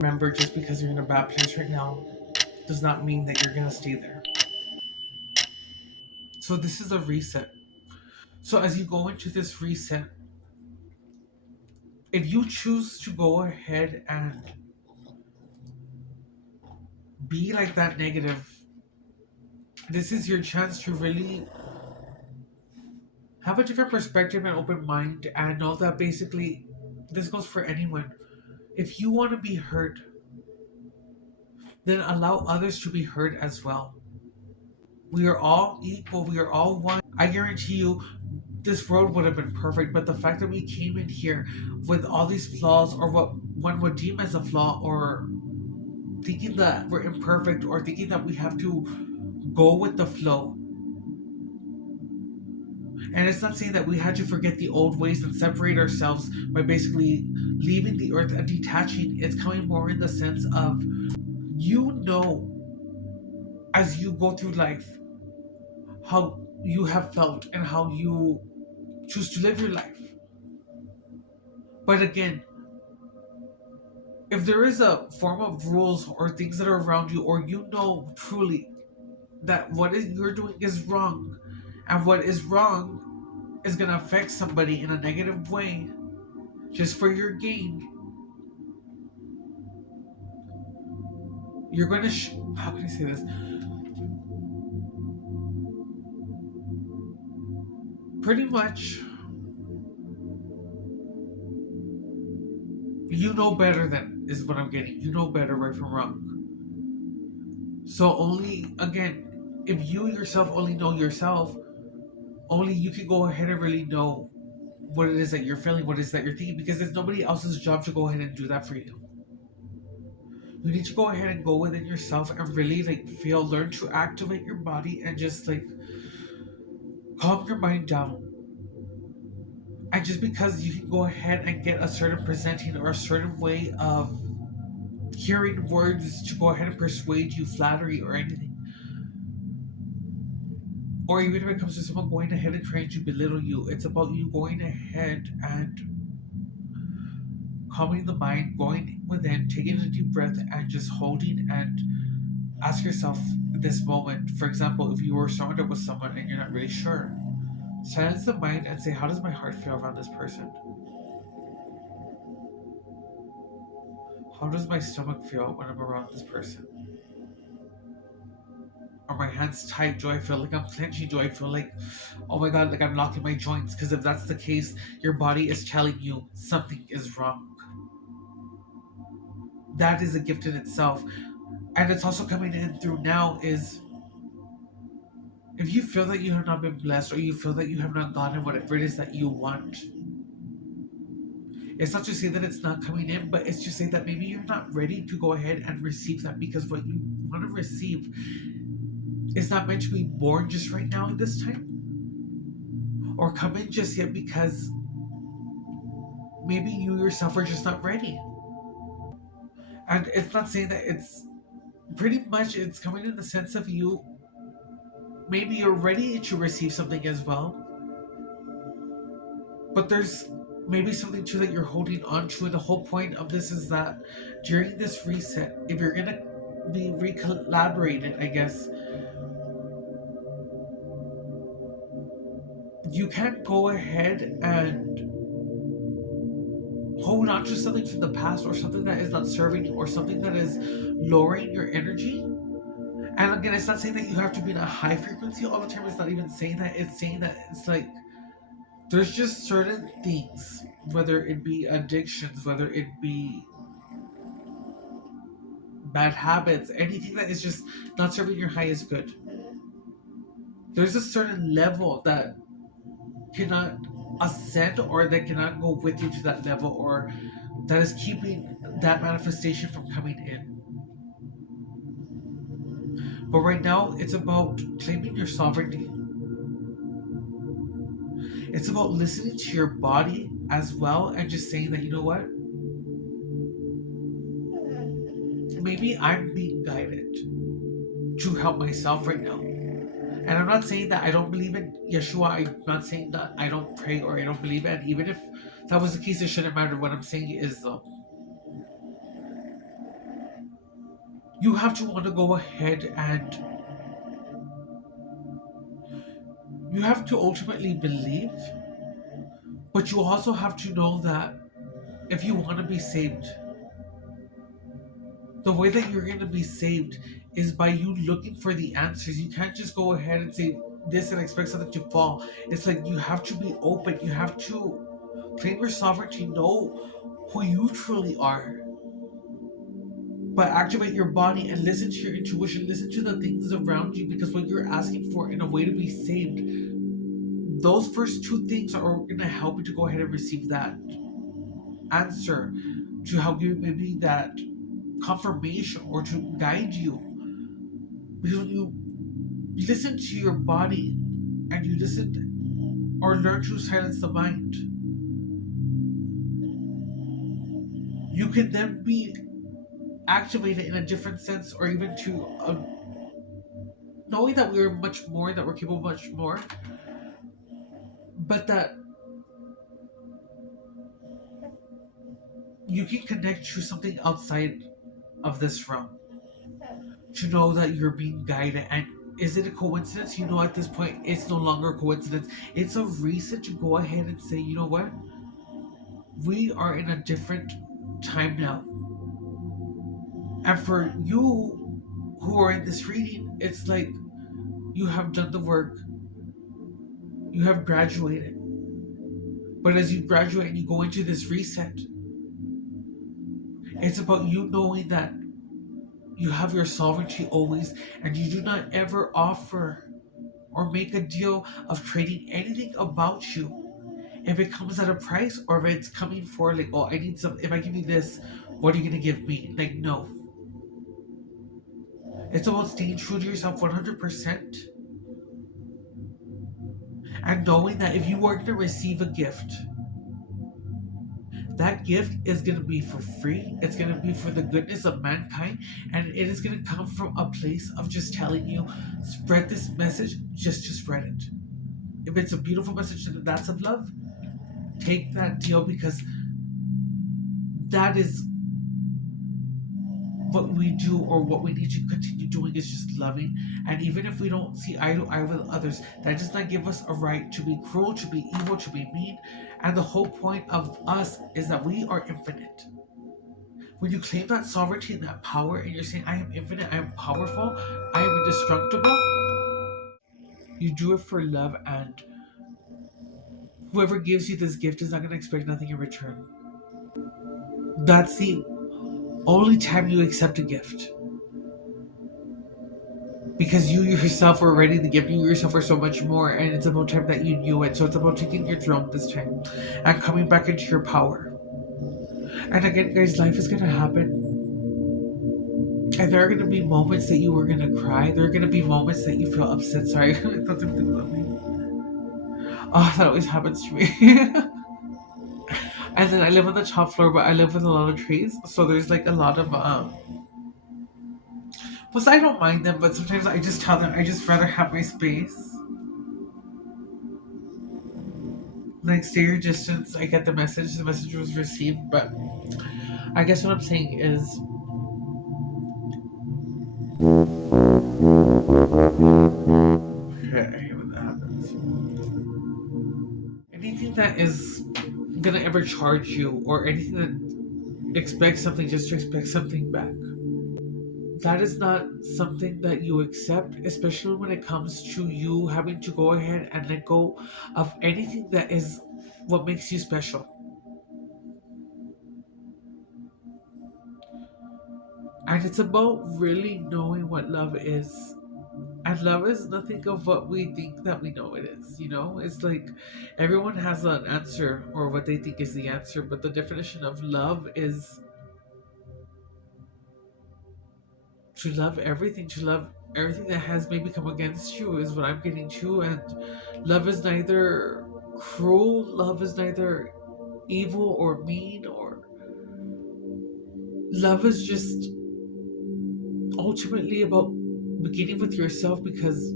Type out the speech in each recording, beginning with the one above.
Remember, just because you're in a bad place right now does not mean that you're gonna stay there. So this is a reset. So as you go into this reset, if you choose to go ahead and be like that negative, this is your chance to really have a different perspective and open mind and know that basically this goes for anyone. If you want to be heard, then allow others to be heard as well. We are all equal, we are all one. I guarantee you this world would have been perfect, but the fact that we came in here with all these flaws, or what one would deem as a flaw, or thinking that we're imperfect, or thinking that we have to go with the flow. And it's not saying that we had to forget the old ways and separate ourselves by basically leaving the earth and detaching. It's coming more in the sense of, you know, as you go through life, how you have felt and how you choose to live your life. But again, if there is a form of rules or things that are around you, or you know truly that what you're doing is wrong, and what is wrong is going to affect somebody in a negative way just for your gain, you're going to how can I say this, pretty much, you know better, than is what I'm getting. You know better right from wrong. So only, again, if you yourself only know yourself, only you can go ahead and really know what it is that you're feeling, what it is that you're thinking, because it's nobody else's job to go ahead and do that for you. You need to go ahead and go within yourself and really like feel, learn to activate your body and just like calm your mind down. And just because you can go ahead and get a certain presenting or a certain way of hearing words to go ahead and persuade you, flattery or anything, or even if it comes to someone going ahead and trying to belittle you, it's about you going ahead and calming the mind, going within, taking a deep breath, and just holding and ask yourself this moment. For example, if you were surrounded with someone and you're not really sure, silence the mind and say, how does my heart feel around this person? How does my stomach feel when I'm around this person? Are my hands tight? Do I feel like I'm clenching? Do I feel like, oh my god, like I'm locking my joints? Because if that's the case, your body is telling you something is wrong. That is a gift in itself. And it's also coming in through now is, if you feel that you have not been blessed, or you feel that you have not gotten whatever it is that you want, it's not to say that it's not coming in, but it's to say that maybe you're not ready to go ahead and receive that, because what you want to receive is not meant to be born just right now at this time, or come in just yet, because maybe you yourself are just not ready. And it's not saying that, it's pretty much, it's coming in the sense of you, maybe you're ready to receive something as well, but there's maybe something too that you're holding on to. And the whole point of this is that during this reset, if you're gonna be recollaborated, I guess, you can't go ahead and hold on to something from the past, or something that is not serving you, or something that is lowering your energy. And again, it's not saying that you have to be in a high frequency all the time. It's not even saying that. It's saying that it's like, there's just certain things, whether it be addictions, whether it be bad habits, anything that is just not serving your highest good. There's a certain level that cannot ascend, or that cannot go with you to that level, or that is keeping that manifestation from coming in. But right now, it's about claiming your sovereignty. It's about listening to your body as well, and just saying that, you know what? Maybe I'm being guided to help myself right now. And I'm not saying that I don't believe in Yeshua. I'm not saying that I don't pray or I don't believe it. And even if that was the case, it shouldn't matter. What I'm saying is, You have to want to go ahead and you have to ultimately believe, but you also have to know that if you want to be saved, the way that you're going to be saved is by you looking for the answers. You can't just go ahead and say this and expect something to fall. It's like you have to be open. You have to claim your sovereignty, know who you truly are, but activate your body and listen to your intuition, listen to the things around you, because what you're asking for in a way to be saved, those first two things are going to help you to go ahead and receive that answer, to help you maybe that confirmation or to guide you. Because when you listen to your body and you listen or learn to silence the mind, you can then be activated in a different sense, or even to knowing that we're much more, that we're capable of much more, but that you can connect to something outside of this realm, to know that you're being guided. And is it a coincidence? You know, at this point, it's no longer a coincidence. It's a reason to go ahead and say, you know what? We are in a different time now. And for you who are in this reading, it's like you have done the work, you have graduated. But as you graduate and you go into this reset, it's about you knowing that you have your sovereignty always, and you do not ever offer or make a deal of trading anything about you if it comes at a price, or if it's coming for like, oh, I need some, if I give you this, what are you gonna give me? Like, no. It's about staying true to yourself 100%, and knowing that if you are gonna receive a gift, that gift is going to be for free. It's going to be for the goodness of mankind. And it is going to come from a place of just telling you, spread this message, just to spread it. If it's a beautiful message that's of love, take that deal, because that is what we do, or what we need to continue doing, is just loving. And even if we don't see eye to eye with others, that does not give us a right to be cruel, to be evil, to be mean. And the whole point of us is that we are infinite. When you claim that sovereignty and that power, and you're saying, I am infinite, I am powerful, I am indestructible, you do it for love, and whoever gives you this gift is not going to expect nothing in return. That's the only time you accept a gift. Because you yourself were already the gift, you yourself are so much more, and it's about time that you knew it. So it's about taking your throne this time and coming back into your power. And again, guys, life is going to happen. And there are going to be moments that you are going to cry. There are going to be moments that you feel upset. Sorry, I thought something about me. Oh, that always happens to me. And then I live on the top floor, but I live with a lot of trees. So there's like a lot of plus I don't mind them, but sometimes I just tell them I just rather have my space. Like, stay your distance. I get the message. The message was received, but I guess what I'm saying is, I hate when that happens. Anything that is gonna ever charge you, or anything that expects something just to expect something back, that is not something that you accept, especially when it comes to you having to go ahead and let go of anything that is what makes you special. And it's about really knowing what love is. And love is nothing of what we think that we know it is, you know? It's like everyone has an answer, or what they think is the answer, but the definition of love is to love everything that has maybe come against you, is what I'm getting to. And love is neither cruel, love is neither evil or mean, or love is just ultimately about beginning with yourself, because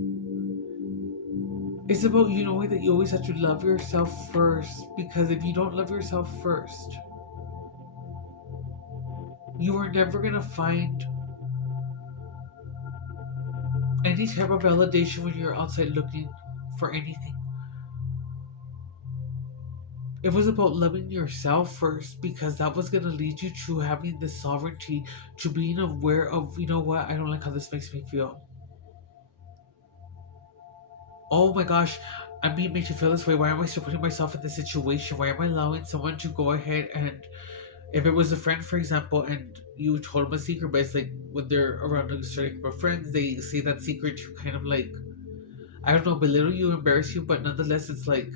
it's about you knowing that you always have to love yourself first. Because if you don't love yourself first, you are never gonna find any type of validation when you're outside looking for anything. It was about loving yourself first because that was going to lead you to having the sovereignty, to being aware of, you know what, I don't like how this makes me feel. Oh my gosh, I'm being made to feel this way. Why am I still putting myself in this situation? Why am I allowing someone to go ahead and, if it was a friend, for example, and you told them a secret, but it's like when they're around a certain group of friends, they say that secret to kind of like, I don't know, belittle you, embarrass you, but nonetheless, it's like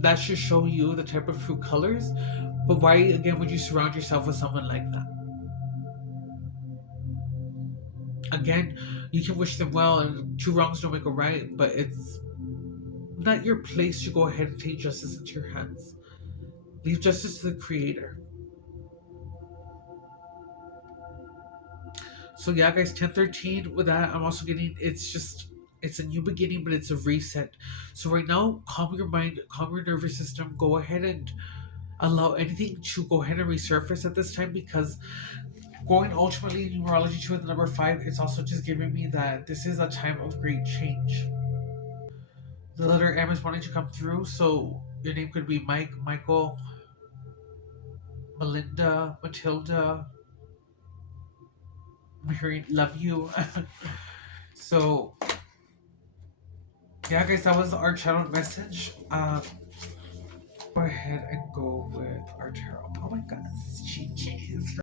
that should show you the type of true colors. But why, again, would you surround yourself with someone like that? Again, you can wish them well, and two wrongs don't make a right, but it's not your place to go ahead and take justice into your hands. Leave justice to the creator. So yeah, guys, 1013 with that, I'm also getting, it's a new beginning, but it's a reset. So right now, calm your mind, calm your nervous system, go ahead and allow anything to go ahead and resurface at this time, because going ultimately in numerology to the number 5, it's also just giving me that this is a time of great change. The letter M is wanting to come through, so your name could be Mike, Michael, Melinda, Matilda, Mary, love you. So yeah, guys, that was our channel message. Go ahead and go with our tarot. Oh my god, jeez.